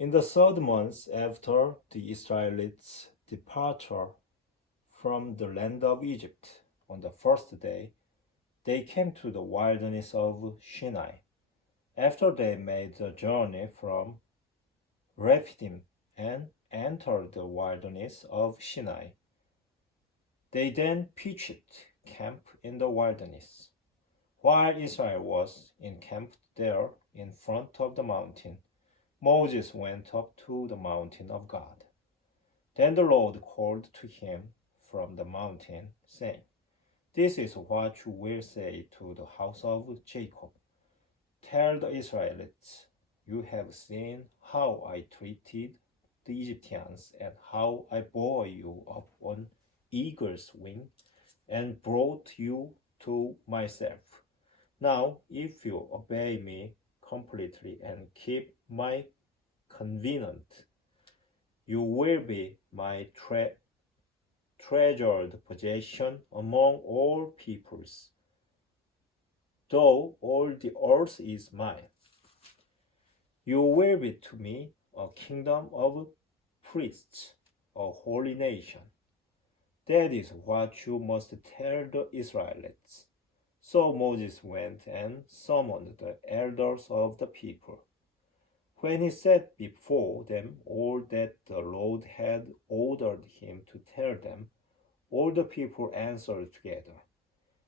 In the third month after the Israelites' departure from the land of Egypt, on the first day, they came to the wilderness of Sinai. After they made the journey from Rephidim and entered the wilderness of Sinai, they then pitched camp in the wilderness. While Israel was encamped there in front of the mountain, Moses went up to the mountain of God. Then the Lord called to him from the mountain, saying, "This is what you will say to the house of Jacob. Tell the Israelites, you have seen how I treated the Egyptians and how I bore you up on eagle's wing and brought you to myself. Now, if you obey me completely and keep my covenant, you will be my treasured possession among all peoples, though all the earth is mine. You will be to me a kingdom of priests, a holy nation. That is what you must tell the Israelites." So Moses went and summoned the elders of the people. When he set before them all that the Lord had ordered him to tell them, all the people answered together,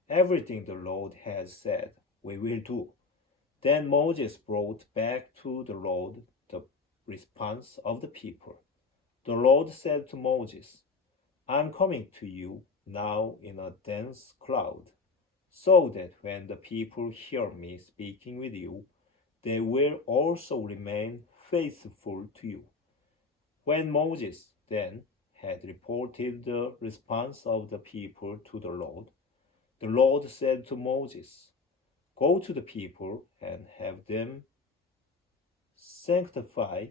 "Everything the Lord has said, we will do." Then Moses brought back to the Lord the response of the people. The Lord said to Moses, "I am coming to you now in a dense cloud, so that when the people hear me speaking with you, they will also remain faithful to you." When Moses then had reported the response of the people to the Lord said to Moses, "Go to the people and have them sanctify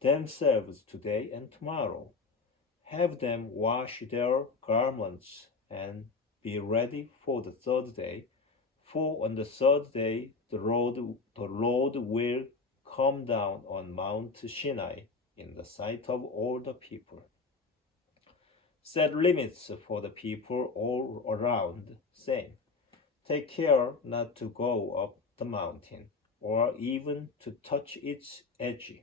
themselves today and tomorrow. Have them wash their garments and be ready for the third day, for on the third day the Lord will come down on Mount Sinai in the sight of all the people. Set limits for the people all around, saying, take care not to go up the mountain, or even to touch its edge.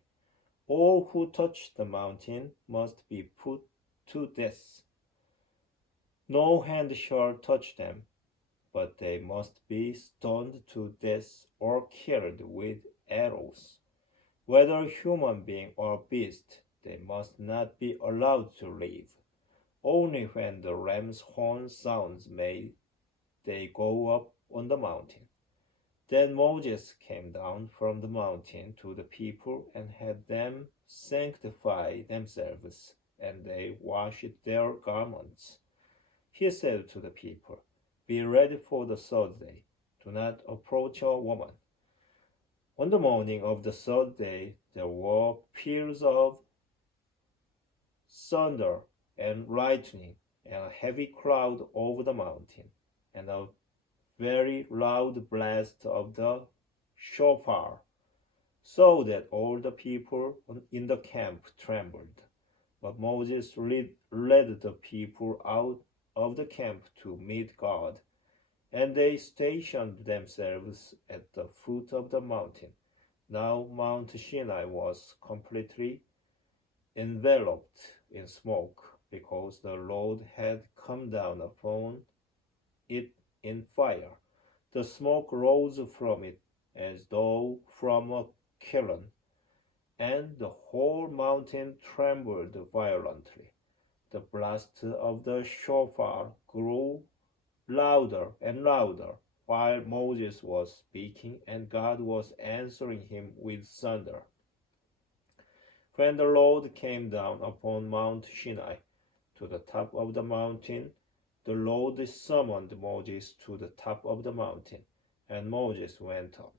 All who touch the mountain must be put to death. No hand shall touch them, but they must be stoned to death or killed with arrows. Whether human being or beast, they must not be allowed to live. Only when the ram's horn sounds may they go up on the mountain. Then Moses came down from the mountain to the people and had them sanctify themselves, and they washed their garments. He said to the people, "Be ready for the third day. Do not approach a woman." On the morning of the third day there were peals of thunder and lightning, and a heavy cloud over the mountain, and a very loud blast of the shofar, so that all the people in the camp trembled. But Moses led the people out of the camp to meet God, and they stationed themselves at the foot of the mountain. Now Mount Sinai was completely enveloped in smoke, because the Lord had come down upon it in fire. The smoke rose from it as though from a kiln, and the whole mountain trembled violently. The blast of the shofar grew louder and louder while Moses was speaking, and God was answering him with thunder. When the Lord came down upon Mount Sinai to the top of the mountain, the Lord summoned Moses to the top of the mountain, and Moses went up.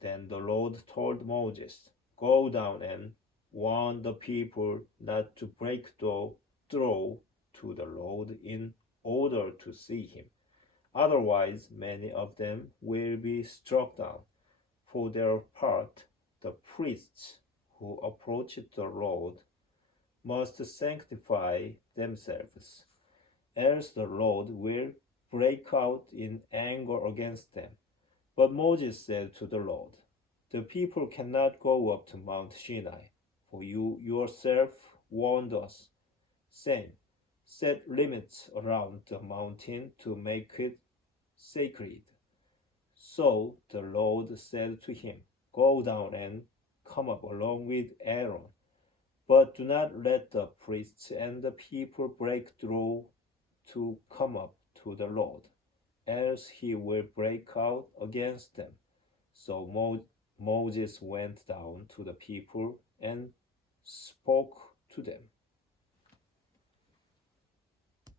Then the Lord told Moses, "Go down and warn the people not to break through to the Lord in order to see him. Otherwise, many of them will be struck down. For their part, the priests who approach the Lord must sanctify themselves, else the Lord will break out in anger against them. But Moses said to the Lord, the people cannot go up to Mount Sinai, for you yourself warned us, saying, set limits around the mountain to make it sacred. So the Lord said to him, go down and come up along with Aaron, but do not let the priests and the people break through to come up to the Lord, else he will break out against them. So Moses went down to the people and spoke to them.